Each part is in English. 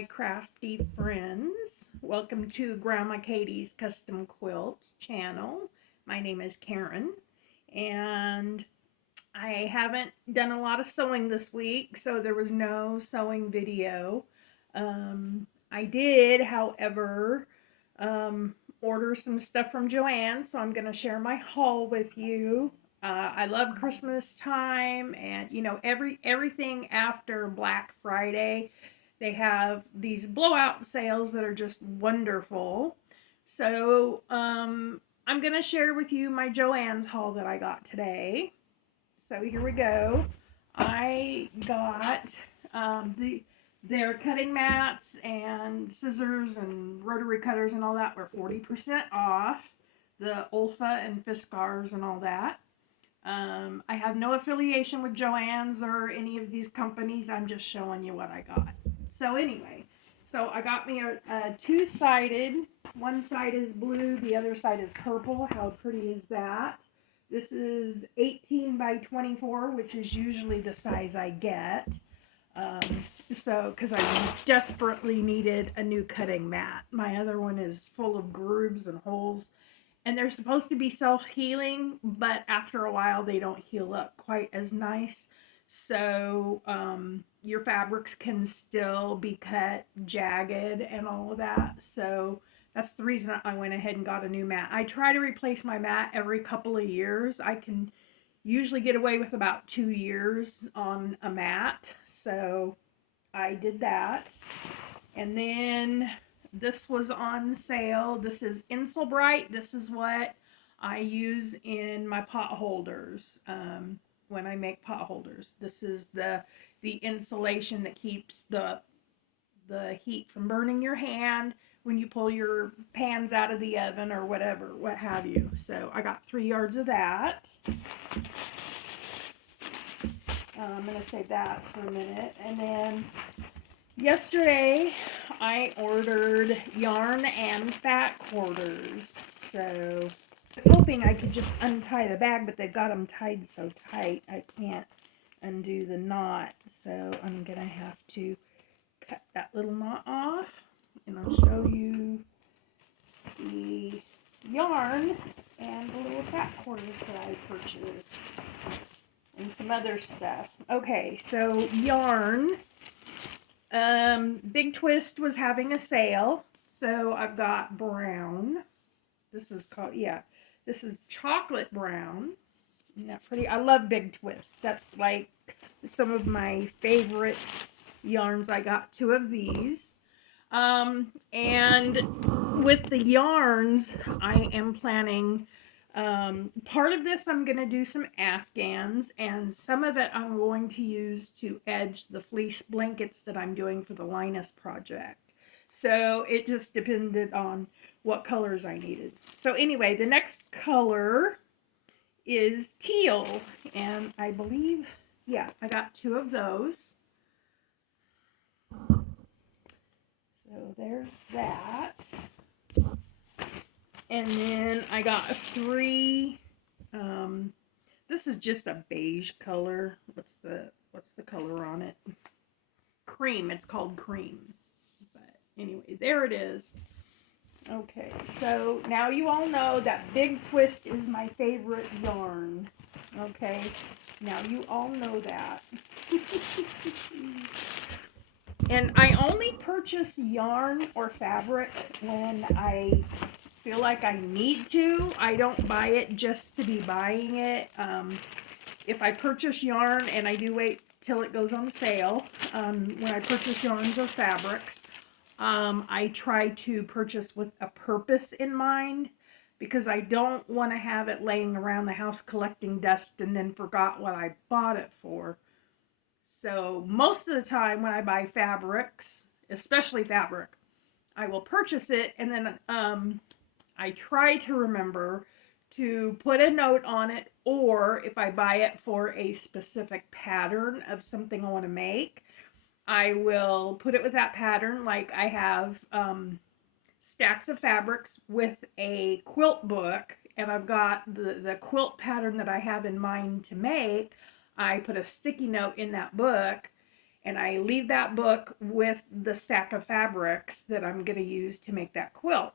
my crafty friends. Welcome to Grandma Katie's Custom Quilts channel. My name is Karen, and I haven't done a lot of sewing this week, so there was no sewing video. I did, however, order some stuff from JoAnn, so I'm going to share my haul with you. I love Christmas time, and everything after Black Friday, they have these blowout sales that are just wonderful. So I'm gonna share with you my JoAnn's haul that I got today. So here we go. I got their cutting mats and scissors and rotary cutters and all that were 40% off. The Olfa and Fiskars and all that. I have no affiliation with JoAnn's or any of these companies. I'm just showing you what I got. So anyway, I got me a two-sided. One side is blue, the other side is purple. How pretty is that? This is 18 by 24, which is usually the size I get. Because I desperately needed a new cutting mat. My other one is full of grooves and holes. And they're supposed to be self-healing, but after a while they don't heal up quite as nice. So your fabrics can still be cut jagged and all of that. So that's the reason I went ahead and got a new mat. I try to replace my mat every couple of years. I can usually get away with about 2 years on a mat. So I did that. And then this was on sale. This is Insulbright. This is what I use in my pot holders when I make pot holders. This is the insulation that keeps the heat from burning your hand when you pull your pans out of the oven or whatever, what have you. So I got 3 yards of that. I'm going to save that for a minute. And then yesterday, I ordered yarn and fat quarters. So I was hoping I could just untie the bag, but they've got them tied so tight I can't undo the knot. So I'm going to have to cut that little knot off. And I'll show you the yarn and the little fat quarters that I purchased. And some other stuff. Okay, so yarn. Big Twist was having a sale, so I've got brown. This is called, this is chocolate brown. Isn't that pretty? I love Big Twist. That's like some of my favorite yarns. I got 2 of these. And with the yarns, I am planning, part of this I'm going to do some Afghans, and some of it I'm going to use to edge the fleece blankets that I'm doing for the Linus project. So it just depended on what colors I needed. So anyway, the next color is teal, and I believe, I got 2 of those. So there's that. And then I got 3, this is just a beige color. What's the color on it? Cream, it's called cream. But anyway, there it is. Okay, so now you all know that Big Twist is my favorite yarn. Okay, now you all know that. And I only purchase yarn or fabric when I feel like I need to. I don't buy it just to be buying it. If I purchase yarn, and I do wait till it goes on sale, when I purchase yarns or fabrics, I try to purchase with a purpose in mind, because I don't want to have it laying around the house collecting dust and then forgot what I bought it for. So most of the time when I buy fabrics, especially fabric, I will purchase it, and then I try to remember to put a note on it, or if I buy it for a specific pattern of something I want to make, I will put it with that pattern. Like I have stacks of fabrics with a quilt book, and I've got the quilt pattern that I have in mind to make. I put a sticky note in that book, And I leave that book with the stack of fabrics that I'm going to use to make that quilt.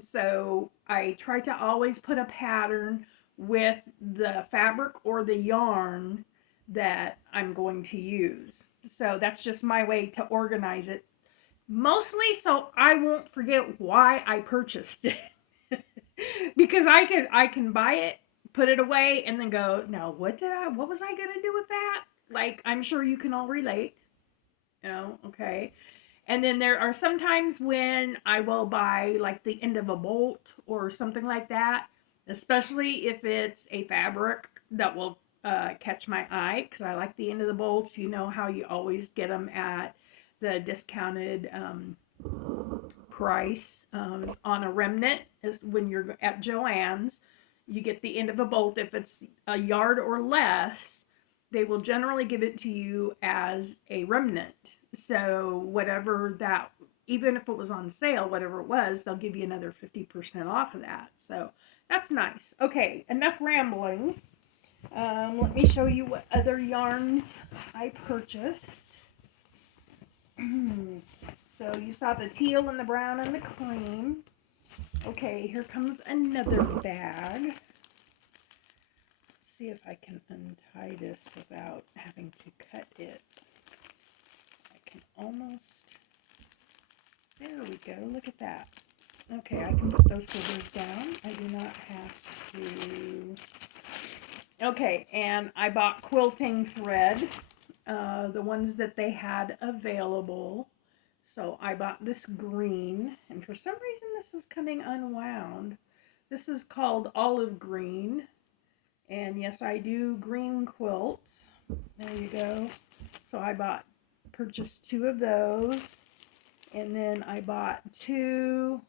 So I try to always put a pattern with the fabric or the yarn that I'm going to use. So that's just my way to organize it. Mostly so I won't forget why I purchased it. Because I can buy it, put it away, and then go, no, what was I gonna do with that? Like, I'm sure you can all relate. Okay. And then there are some times when I will buy like the end of a bolt or something like that, especially if it's a fabric that will catch my eye, because I like the end of the bolts. You know how you always get them at the discounted price on a remnant is when you're at JoAnn's. You get the end of a bolt. If it's a yard or less, they will generally give it to you as a remnant. So whatever that, even if it was on sale, whatever it was, they'll give you another 50% off of that. So that's nice. Okay, enough rambling. Let me show you what other yarns I purchased. So you saw the teal and the brown and the cream. Okay, here comes another bag. Let's see if I can untie this without having to cut it. I can almost, there we go, look at that. Okay, I can put those scissors down. I do not have to. Okay, and I bought quilting thread, the ones that they had available. So I bought this green, and for some reason this is coming unwound. This is called olive green, and yes, I do green quilts. There you go. So I purchased 2 of those, and then I bought 2,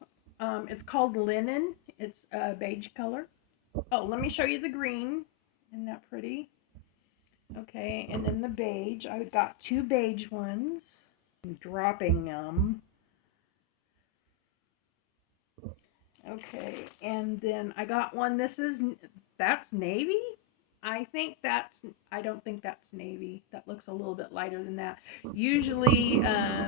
it's called linen. It's a beige color. Oh, let me show you the green. Isn't that pretty? Okay, and then the beige. I got 2 beige ones. Dropping them. Okay, and then I got one. That's navy. I don't think that's navy. That looks a little bit lighter than that. Usually,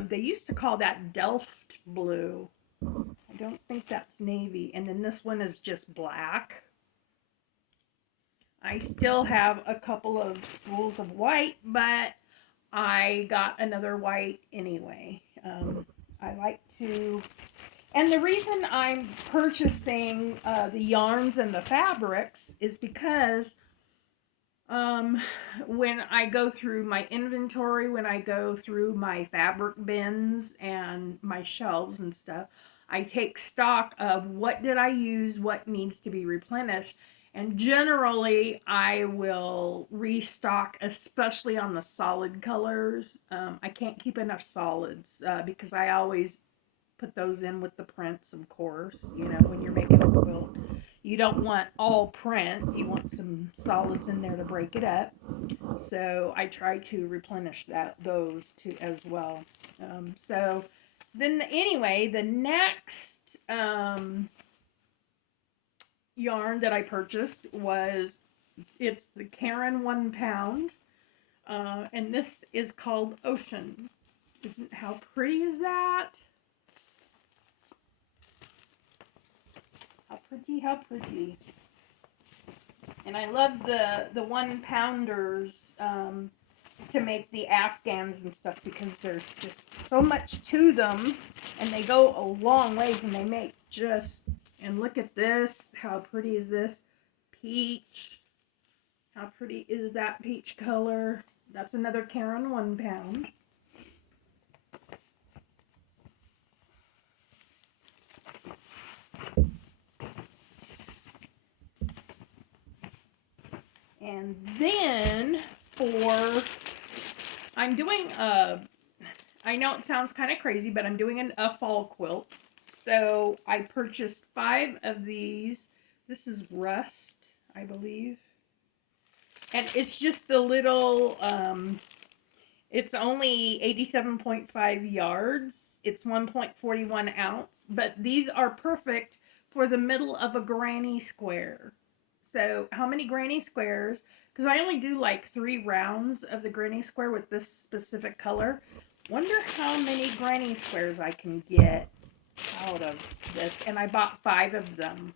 they used to call that Delft blue. I don't think that's navy. And then this one is just black. I still have a couple of spools of white, but I got another white anyway. I like to, and the reason I'm purchasing the yarns and the fabrics is because when I go through my inventory, when I go through my fabric bins and my shelves and stuff, I take stock of what did I use, what needs to be replenished. And generally, I will restock, especially on the solid colors. I can't keep enough solids because I always put those in with the prints, of course. You know, when you're making a quilt, you don't want all print. You want some solids in there to break it up. So I try to replenish those too as well. So then, anyway, the next yarn that I purchased it's the Caron 1 pound, and this is called Ocean. How pretty is that? How pretty. And I love the 1 pounders to make the Afghans and stuff, because there's just so much to them, and they go a long ways, and they make and look at this. How pretty is this? Peach. How pretty is that peach color? That's another Caron 1 pound. And then I'm doing I know it sounds kind of crazy, but I'm doing a fall quilt. So I purchased 5 of these. This is Rust, I believe. And it's just the little, it's only 87.5 yards. It's 1.41 ounce. But these are perfect for the middle of a granny square. So how many granny squares? Because I only do like 3 rounds of the granny square with this specific color. Wonder how many granny squares I can get out of this. And I bought 5 of them.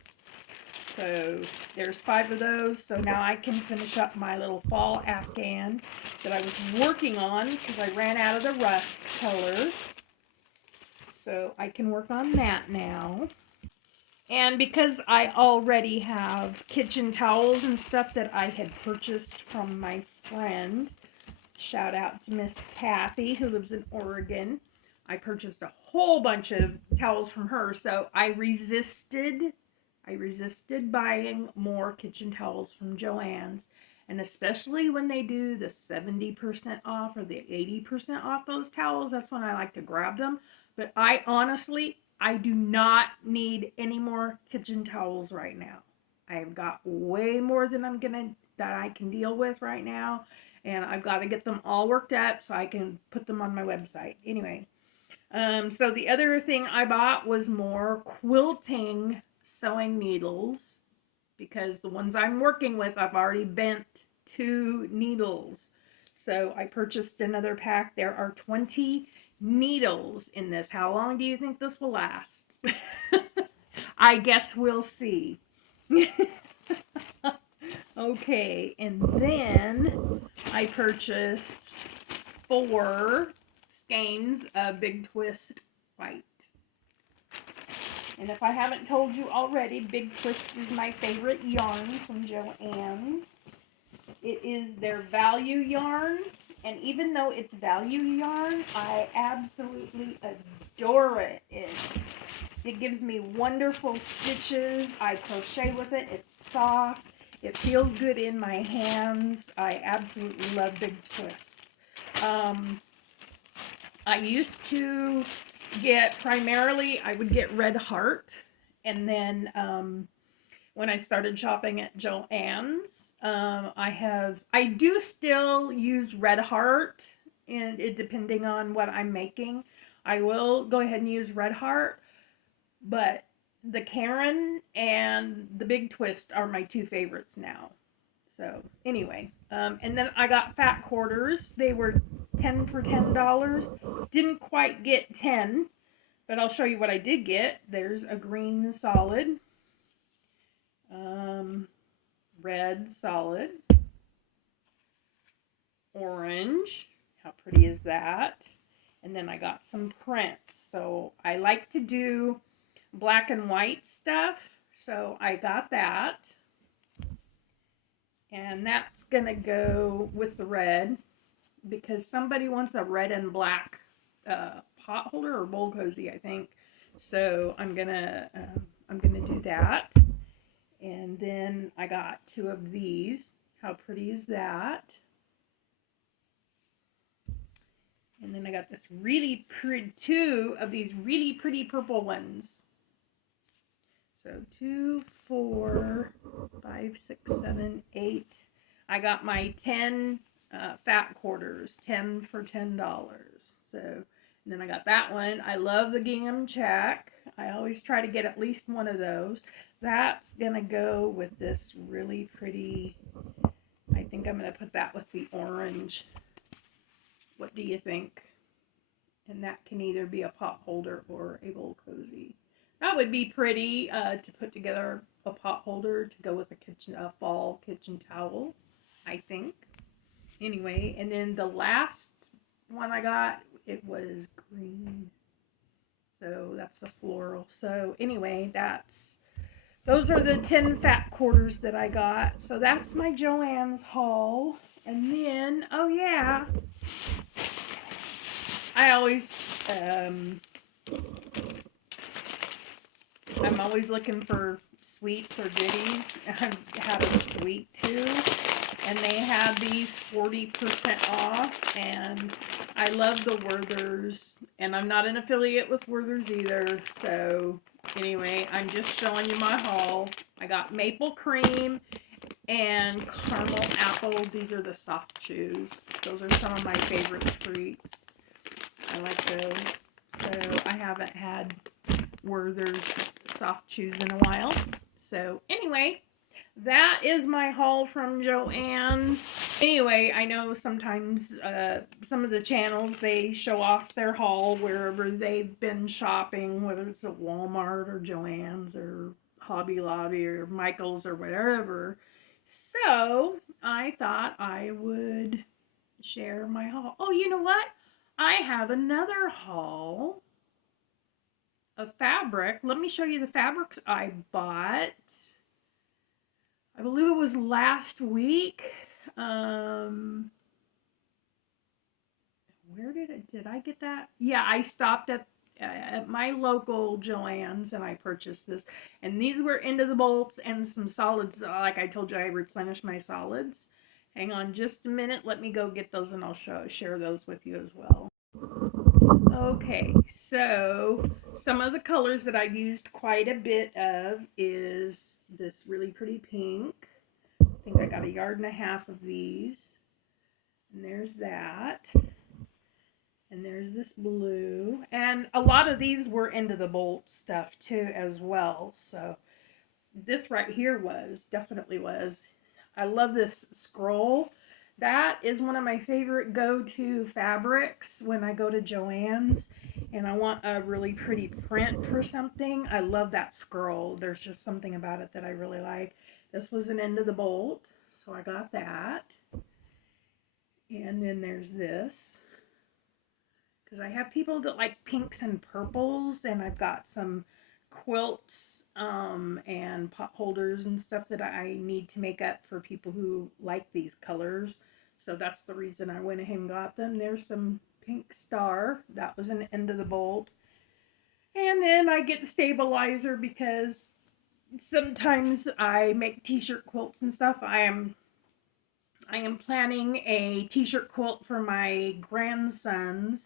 So there's 5 of those. So now I can finish up my little fall afghan that I was working on because I ran out of the rust color. So I can work on that now. And because I already have kitchen towels and stuff that I had purchased from my friend, shout out to Miss Kathy who lives in Oregon. I purchased a whole bunch of towels from her, so I resisted buying more kitchen towels from JoAnn's. And especially when they do the 70% off or the 80% off those towels, that's when I like to grab them. But I do not need any more kitchen towels right now. I've got way more than that I can deal with right now. And I've got to get them all worked up so I can put them on my website. Anyway, so the other thing I bought was more quilting sewing needles because the ones I'm working with, I've already bent 2 needles. So I purchased another pack. There are 20 needles in this. How long do you think this will last? I guess we'll see. Okay, and then I purchased 4 skeins of Big Twist White. And if I haven't told you already, Big Twist is my favorite yarn from JoAnn's. It is their value yarn, and even though it's value yarn, I absolutely adore it. It gives me wonderful stitches. I crochet with it. It's soft. It feels good in my hands. I absolutely love Big Twist. I used to get I would get Red Heart, and then when I started shopping at JoAnn's, I do still use Red Heart, and depending on what I'm making, I will go ahead and use Red Heart, but the Karen and the Big Twist are my 2 favorites now. So anyway, and then I got fat quarters. They were 10 for $10. Didn't quite get 10, but I'll show you what I did get. There's a green solid, red solid, orange. How pretty is that? And then I got some prints. So I like to do black and white stuff, so I got that. And that's gonna go with the red because somebody wants a red and black pot holder or bowl cozy, I think. So I'm gonna do that. And then I got 2 of these. How pretty is that? And then I got this really pretty 2 of these really pretty purple ones. So 2, 4, 5, 6, 7, 8. I got my 10 fat quarters, 10 for $10. So, and then I got that one. I love the gingham check. I always try to get at least one of those. That's gonna go with this really pretty. I think I'm gonna put that with the orange. What do you think? And that can either be a pot holder or a bowl cozy. That would be pretty to put together a pot holder to go with a fall kitchen towel, I think. Anyway, and then the last one I got, it was green. So that's the floral. So anyway, those are the 10 fat quarters that I got. So that's my JoAnn's haul. And then, oh yeah, I always I'm always looking for sweets or goodies. I had a sweet tooth, and they had these 40% off, and I love the Werther's, and I'm not an affiliate with Werther's either, so anyway, I'm just showing you my haul. I got maple cream and caramel apple. These are the soft chews. Those are some of my favorite treats. I like those. So I haven't had Werther's soft chews in a while. So anyway, that is my haul from JoAnn's. Anyway, I know sometimes some of the channels, they show off their haul wherever they've been shopping, whether it's at Walmart or JoAnn's or Hobby Lobby or Michael's or whatever. So I thought I would share my haul. Oh, you know what? I have another haul of fabric. Let me show you the fabrics I bought. I believe it was last week. Where did I get that? Yeah, I stopped at my local JoAnn's and I purchased this. And these were into the bolts and some solids. Like I told you, I replenished my solids. Hang on just a minute. Let me go get those and I'll share those with you as well. Okay, so some of the colors that I've used quite a bit of is this really pretty pink. I think I got 1.5 yards of these. And there's that. And there's this blue. And a lot of these were into the bolt stuff too as well. So this right here definitely was. I love this scroll. That is one of my favorite go-to fabrics when I go to JoAnn's and I want a really pretty print for something. I love that scroll. There's just something about it that I really like. This was an end of the bolt, so I got that. And then there's this. Because I have people that like pinks and purples, and I've got some quilts and pot holders and stuff that I need to make up for people who like these colors. So that's the reason I went ahead and got them. There's some pink star. That was an end of the bolt. And then I get the stabilizer because sometimes I make t-shirt quilts and stuff. I am planning a t-shirt quilt for my grandsons,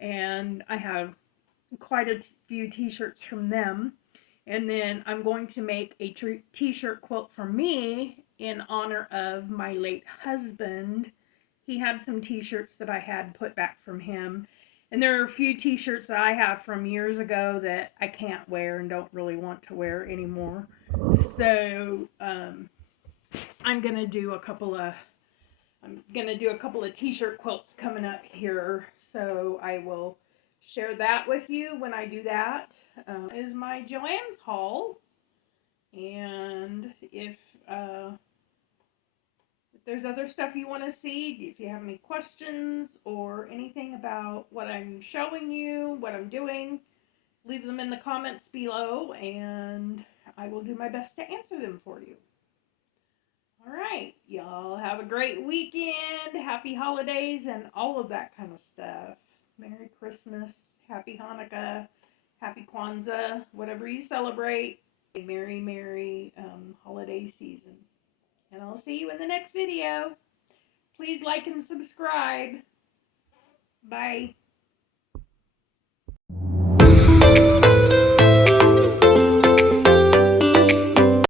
and I have quite a few t-shirts from them. And then I'm going to make a t-shirt quilt for me in honor of my late husband. He had some t-shirts that I had put back from him. And there are a few t-shirts that I have from years ago that I can't wear and don't really want to wear anymore. So I'm gonna do a couple of t-shirt quilts coming up here. So I will share that with you when I do that. Is my JoAnn's haul, and if there's other stuff you want to see, if you have any questions or anything about what I'm showing you, what I'm doing, leave them in the comments below, and I will do my best to answer them for you. All right, y'all have a great weekend, happy holidays, and all of that kind of stuff. Merry Christmas, Happy Hanukkah, Happy Kwanzaa, whatever you celebrate. A merry holiday season. And I'll see you in the next video. Please like and subscribe. Bye.